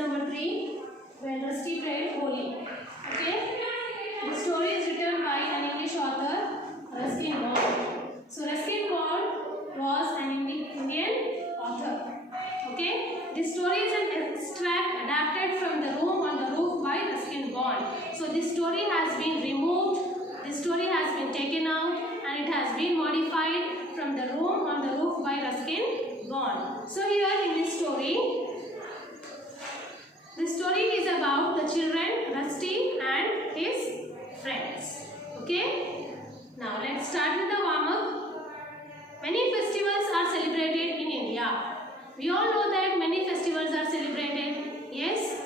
number 3, when Rusty played Holi. Okay, the story is written by an English author, Ruskin Bond. So Ruskin Bond was an Indian author. Okay, this story is an extract adapted from The Room on the Roof by Ruskin Bond. So this story has been removed, this story has been taken out, and it has been modified from The Room on the Roof by Ruskin Bond. So here in this story is about the children Rusty and his friends. Okay, now let's start with the warm-up. Many festivals are celebrated in India. We all know that many festivals are celebrated. Yes?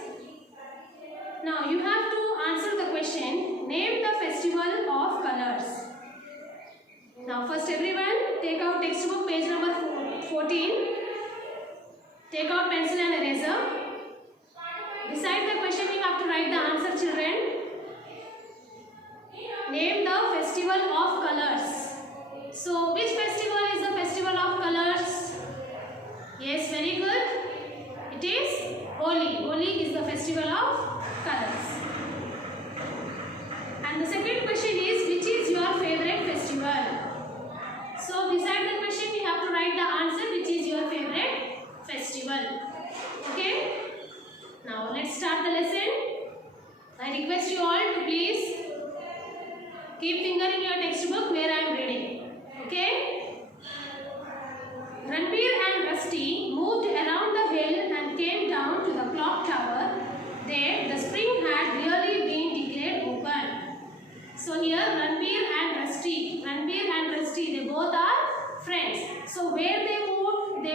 Now you have to answer the question, name the festival of colors. Now first everyone take out textbook page number 14. Take out pencil and eraser. Beside the question you have to write the answer, children. Name the festival of colors. So which festival is the festival of colors? Yes, very good. It is Holi. Holi is the festival of colors. And the second question is, which is your favorite festival? So beside the question you have to write the answer, which is your favorite festival. Okay? Now let's start the lesson. I request you all to please keep finger in your textbook where I am reading. Okay? Ranbir and Rusty moved around the hill and came down to the clock tower. There the spring had really been declared open. So here Ranbir and Rusty, they both are friends. So where they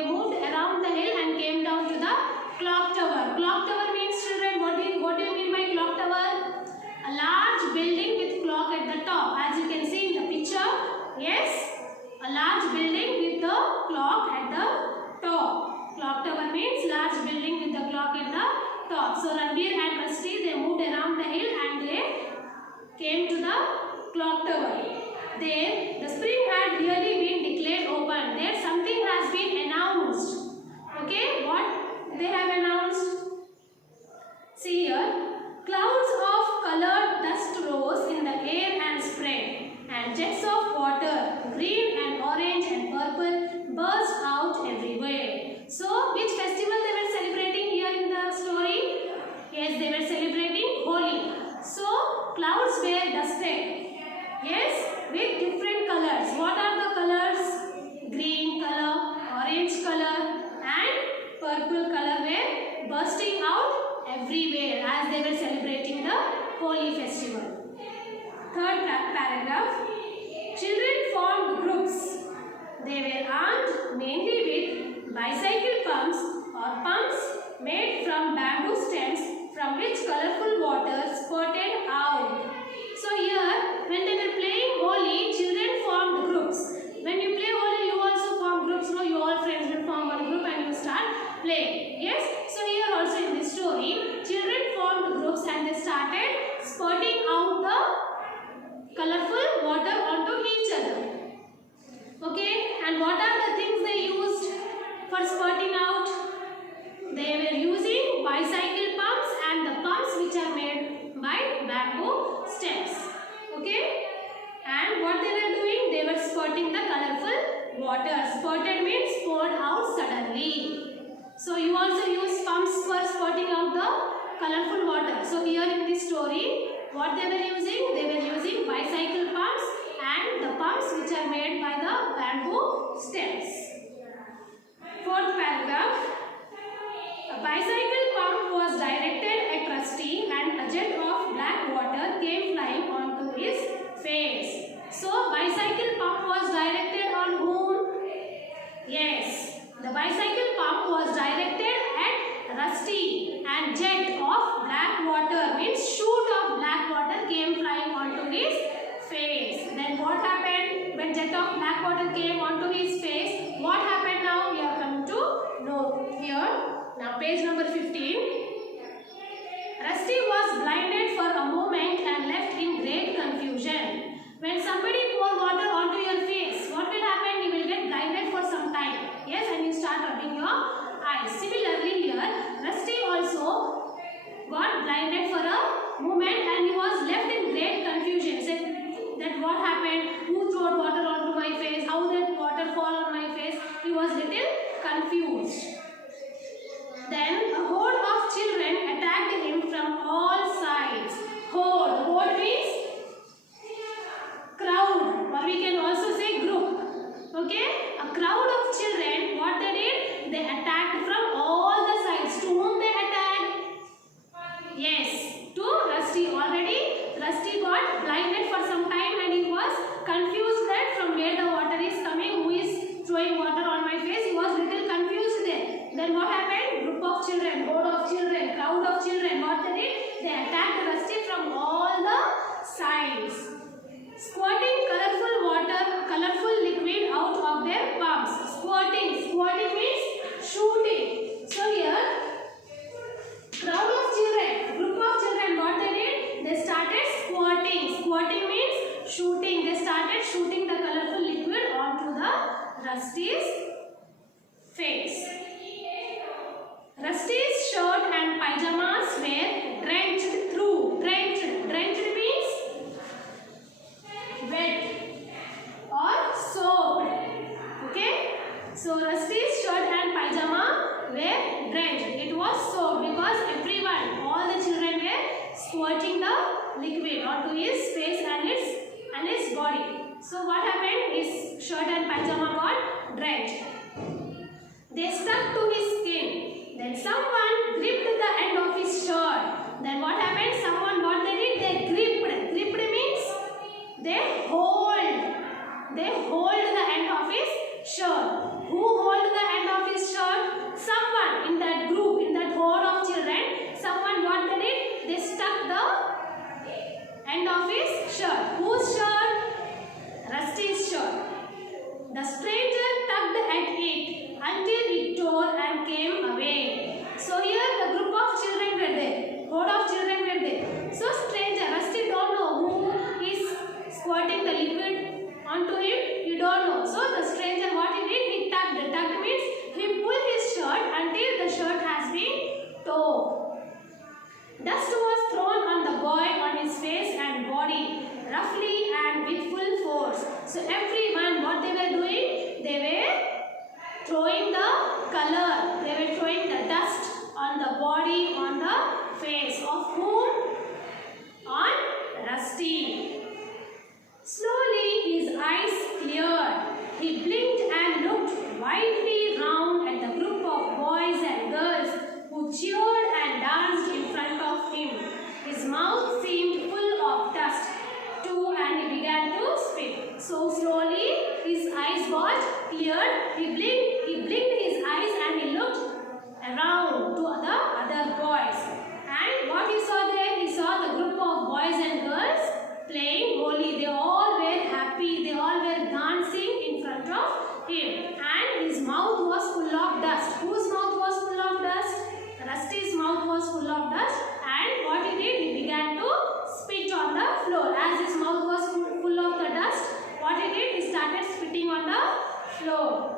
moved around the hill and came down to the clock tower. Clock tower means, children, what do you mean by clock tower? A large building with clock at the top. As you can see in the picture. Yes? A large building with the clock at the top. Clock tower means large building with the clock at the top. So Ranbir and Rusty, they moved around the hill and they came to the clock tower. There, the spring had really been declared open. There something has been announced. Okay, what they have announced? See here, clouds of colored dust rose in the air and spread, and jets of water, green and orange and purple, burst out everywhere. So, which festival they were celebrating here in the story? Yes, they were celebrating Holi. So, clouds were dusted. Yes, with different colors. What are the colors? Green color, orange color and purple color were bursting out everywhere as they were celebrating the Holi festival. Third paragraph. Children formed groups. They were armed mainly with bicycle pumps or pumps made from bamboo stems from which colorful water spurted out. So here, when they were playing Holi, children formed groups. When you play Holi, you also form groups. No, you all friends will form one group and you start playing. Yes? So here also in this story, children formed groups and they started spurting out the colorful water onto each other. Okay? And what are the things they used for spurting out? They were using bicycle pumps and the pumps which are made by bamboo stems. Okay? And what they were doing? They were spurting the colorful water. Spurted means poured out suddenly. So you also use pumps for spurting out the colorful water. So here in this story, what they were using? They were using bicycle pumps and the pumps which are made by the bamboo stems. Fourth paragraph. A bicycle pump was directed at Rusty and a jet of black water came flying onto his face. So bicycle pump was directed on whom? Yes, the bicycle pump was directed at Rusty and jet of black water means shoot of black water came flying onto his face. Then what happened when jet of black water came onto his face? What happened now? We are coming to know here. Now page number 15. Rusty was blinded for a moment and left in great confusion. When somebody pour water onto your face, what will happen? You will get blinded for some time. Yes, and you start rubbing your eyes. Similarly here, Rusty also from all sides. Horde. Horde means crowd, or we can also say group. Okay, a crowd of children, what they did? They attacked from all the sides. To whom they attacked? Yes, to Rusty. Already Rusty got blinded for some time and he was confused that from where the water is coming, who is throwing water on my face. He was little confused there. Then what happened? Group of children, horde of children, crowd of children, what they did? They attacked Rusty from all the sides, squirting colorful water, colorful liquid out of their palms. Squirting. Squirting means shooting. So here, crowd of children, group of children, what they did? They started squirting. Squirting means shooting. They started shooting the colorful liquid onto the Rusty's face. Rusty's shirt and pajamas were drenched through. Drenched. Drenched means wet or soaked. Okay? So Rusty's shirt and pajama were drenched. It was soaked because everyone, all the children were squirting the liquid onto his face and his body. So what happened? His shirt and pajama got drenched. They stuck to his skin. Then someone gripped the end of his shirt. Then what happened? Someone, what they did? They gripped. Gripped means they hold. They hold the end of his shirt. Who hold the end of his shirt? Someone in that group, in that horde of children. Someone, what they did? They stuck the end of his shirt. Whose shirt? Rusty's shirt. The stranger tugged at it until it tore and came away. So here the group of children were there. Horde of children were there. So stranger, Rusty don't know who is squirting the liquid onto him. You don't know. So the stranger, what he did? He tugged. Tugged means he pulled his shirt until the shirt has been torn. Dust was thrown on the boy, on his face and body, roughly and with full force. So everyone, what they were doing? They were throwing the color. They were throwing the dust on the body, on the face of whom? On Rusty. Slowly his eyes cleared. He blinked and looked widely round at the group of boys and girls who cheered and danced in front of him. His mouth seemed full of dust too and he began to spit. So slowly his eyes got cleared. He blinked his eyes and he looked around to the other boys. And what he saw there? He saw the group of boys and girls playing Holi. They all were happy. They all were dancing in front of him. And his mouth was full of dust. Whose mouth was full of dust? Rusty's mouth was full of dust. And what he did? He began to spit on the floor. As his mouth was full of the dust, what he did? He started spitting on the floor.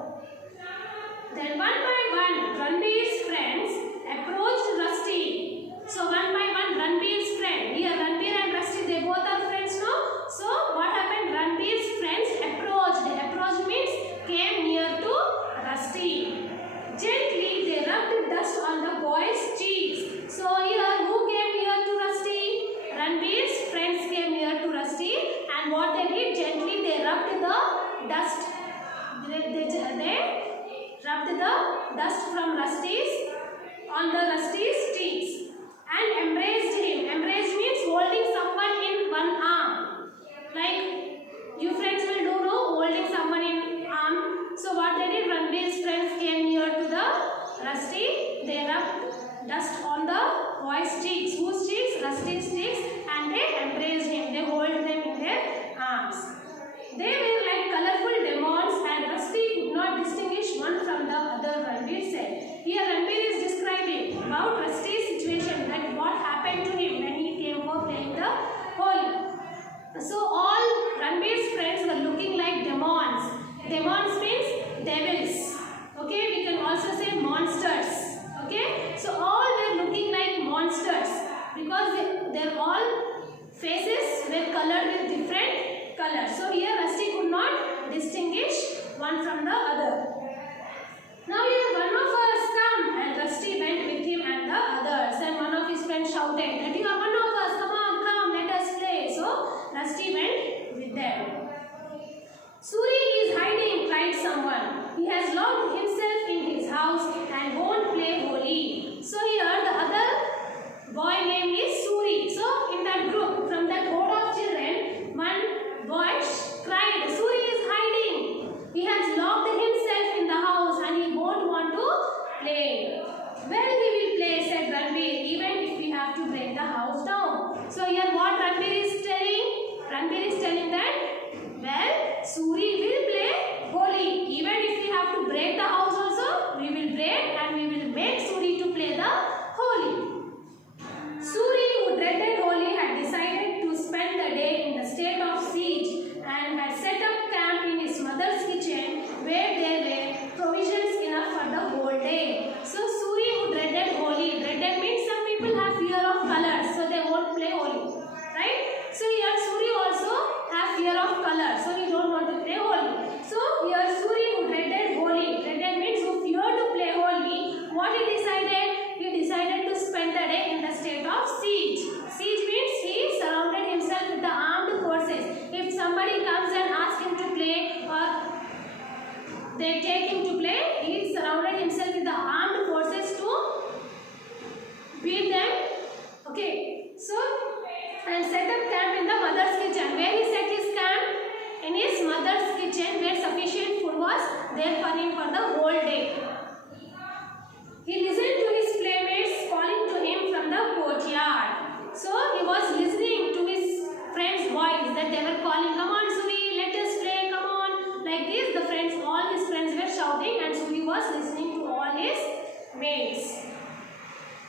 Then one by one, Ranbir's friends approached Rusty. So one by one, Ranbir's friend. Here Ranbir and Rusty, they both are friends now. So what happened? Ranbir's friends approached. Approached means came near to Rusty. Gently they rubbed dust on the boy's cheeks. So here who came near to Rusty? Ranbir's friends came near to Rusty, and what they did? Gently they rubbed the dust. They rubbed the dust from Rusty's on the Rusty's cheeks and embraced him. Embrace means holding someone in one arm. Like you friends will do, no? Holding someone in arm. So what they did? Ranbir's friends came near to the Rusty. They rubbed dust on the boy's cheeks. Whose cheeks? Rusty's cheeks. And they embraced him. They hold them in their arms. They were like colorful demons and Rusty could not distinguish one from the other, Ranbir said. Here Ranbir is describing about Rusty's situation, that what happened to him when he came for playing the Holi. So all Ranbir's friends were looking like demons. Demons means devils. Okay, we can also say monsters. Okay, so all were looking like monsters because their all faces were colored with different colors. So here Rusty could not distinguish one from the other. Now here one of us come. shouted that you are one of us. Come on, come, let us play. So Rusty went with them. Suri is hiding, cried someone. He has locked himself in his house and won't play Holi. So here the other boy name is Suri. So in that group, from that horde of children, one boy cried, Suri is hiding. He has locked himself in the house and he won't want to play. Well, he will play, said Ranbir, even if we have to break the house down. So here what Ranbir is telling? Ranbir is telling that, well, Suri will play Holi. Even if we have to break the house also, we will break and we will make Suri to play the Holi. Suri, who dreaded Holi, had decided to spend the day in the state of siege and had set up camp in his mother's kitchen where there were provisions enough for the whole day. So Suri, who dreaded Holi, dreaded means some people have fear of colors, so they won't play Holi, right? So here Suri also have fear of colors, so he don't want to play Holi. So here Suri, who dreaded Holi, dreaded means who feared to play Holi, what he decided? He decided to spend the day in the state of siege. Siege means he surrounded himself with the armed forces. If somebody comes and asks him to play or they take him to play, he surrounded himself with the armed forces to beat them. Okay, so and set up camp in the mother's kitchen. Where he set his camp? In his mother's kitchen, where sufficient food was there for him for the whole day. He listened to his playmates calling to him from the courtyard. So he was listening to his friends' voice that they were calling, come on Suri, let us play, come on. Like this, the friends, all his friends were shouting and Suri was listening to all his mates.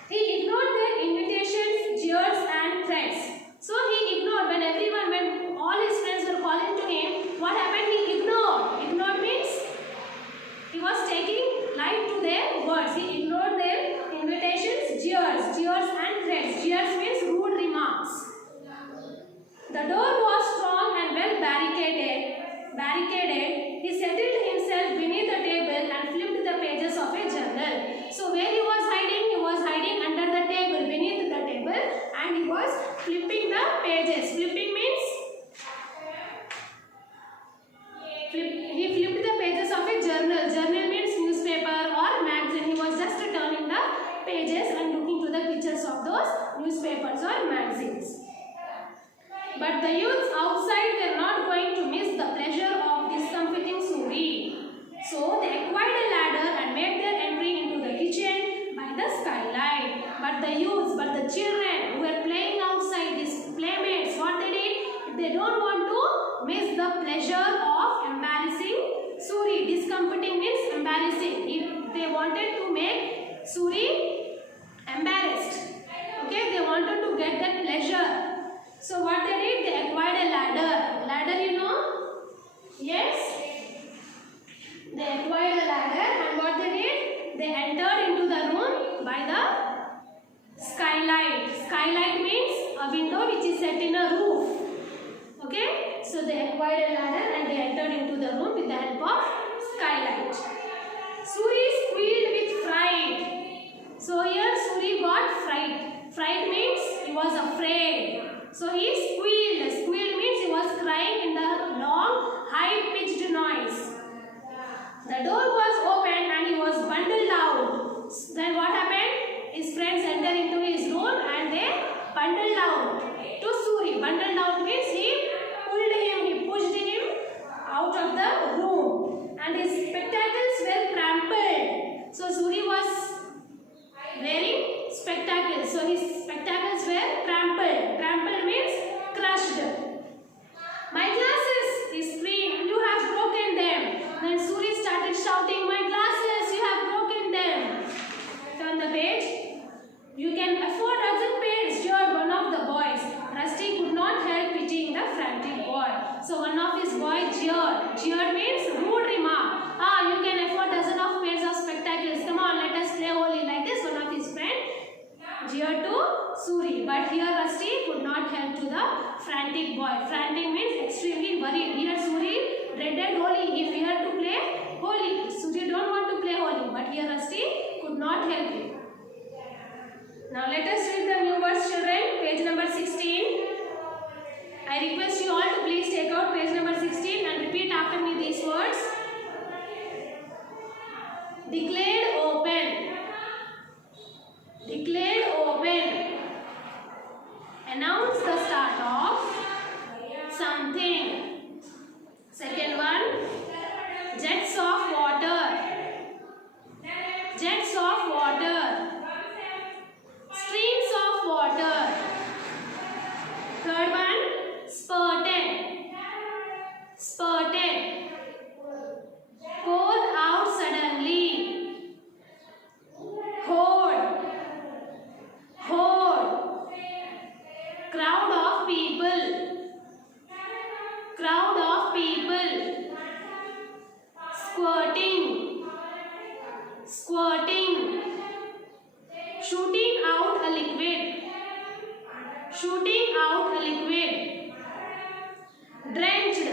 He ignored their invitations, jeers and threats. So he ignored when all his friends were calling to him, what happened? He ignored. Ignored means he was taking light to their words. He ignored their invitations, jeers and threats. Jeers means rude remarks. The door was strong and well barricaded. He settled himself beneath the table and flipped the pages of a journal. So where he was hiding? He was hiding under the table, beneath the table, and he was flipping the pages. Flipping means he flipped the pages of a journal. Journal means newspaper or magazine. He was just turning the pages and looking to the pictures of those newspapers or magazines. But the youths outside were not going to miss the pleasure of discomfiting Suri. So they acquired a ladder and made their entry into the kitchen by the skylight. But the children who were playing outside, these playmates, what they did? They don't want to miss the pleasure of embarrassing Suri. Discomforting means embarrassing. If they wanted to make Suri embarrassed, okay, they wanted to get that pleasure. So what they did? They acquired a ladder. Ladder, you know? Yes? They acquired a ladder and what they did? They entered into the room by the skylight. Skylight means a window which is set in a roof. Okay? So they acquired a ladder and they entered into the room with the help of skylight. Suri squealed with fright. So here Suri got fright. Fright means he was afraid. So he squealed. Squealed means he was crying in the long, high-pitched noise. The door was opened and he was bundled out. Then what happened? His friends entered into his room and they bundled out to Suri. Bundled out means he pulled him, he pushed him out of the room. And his spectacles were trampled. So Suri was wearing spectacles. So his spectacles were trampled. Trampled means crushed. My glasses, he screamed, you have broken them. Then Suri started shouting, my glasses, you have broken them. Turn the page. You can afford dozen pairs, jeered one of the boys. Rusty could not help pitying the frantic boy. So one of his boys jeered. Jeered means rude remark. You can afford dozen of pairs of spectacles. Come on, let us play Holi. Like this, one of his friends jeered to Suri. But here Rusty could not help to the frantic boy. Frantic means extremely worried. Here Suri dreaded Holi. He feared to play Holi. Suri don't want to play Holi. But here Rusty could not help him. Now let us read the new verse. number 16. I request you all to please take out page number 16 and repeat after me these words. Declared open. Declared open. Announce the start of something. Second one, jets of water. Jets of water. Streams of water. Third one, spurted. Spurted. Poured out suddenly. Horde. Horde. Crowd of people. Crowd of people. Squirting. Squirting. Shooting out a liquid. Shooting out a liquid. Drenched.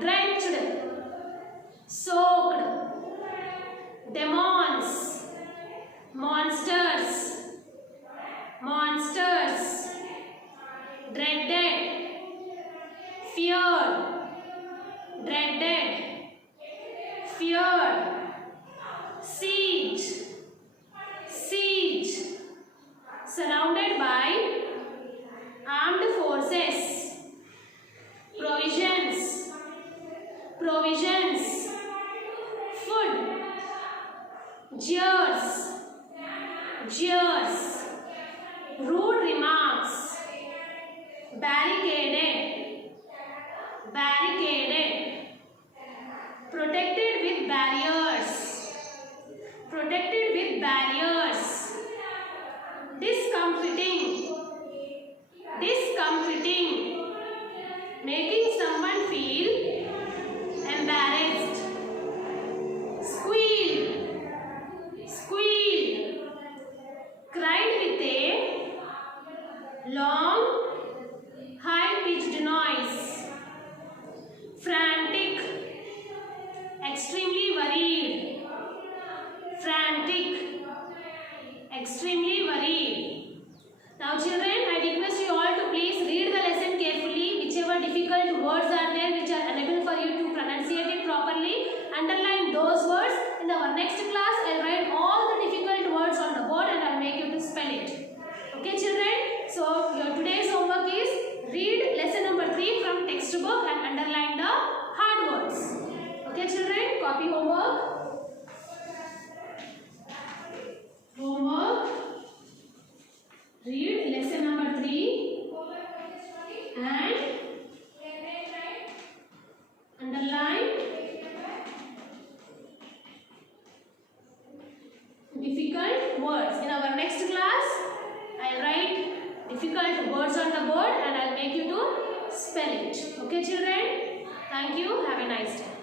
Drenched. Soaked. Demons. Monsters. Monsters. Dreaded. Feared. Dreaded. Feared. Siege. Siege. Surrounded by armed forces. Provisions. Provisions. Food. Jeers. Jeers. Rude remarks. Barricaded. Barricaded. Protected with barriers. Protected with barriers. Discomfiting. Discomfiting. Making someone feel embarrassed. Squeal. Squeal. Cried with a long, high-pitched noise. Frantic. Extremely worried. Frantic. Extremely worried. Now children, I request you all to please read the lesson carefully. Whichever difficult words are there which are unable for you to pronunciate it properly, underline those words. In our next class, I will write all the difficult words on the board and I will make you to spell it. Okay children? So your today's homework is read lesson number 3 from textbook and underline the hard words. Okay children? Copy homework. Homework. Read lesson number 3 and underline difficult words. In our next class, I will write difficult words on the board and I will make you to spell it. Okay children? Thank you. Have a nice day.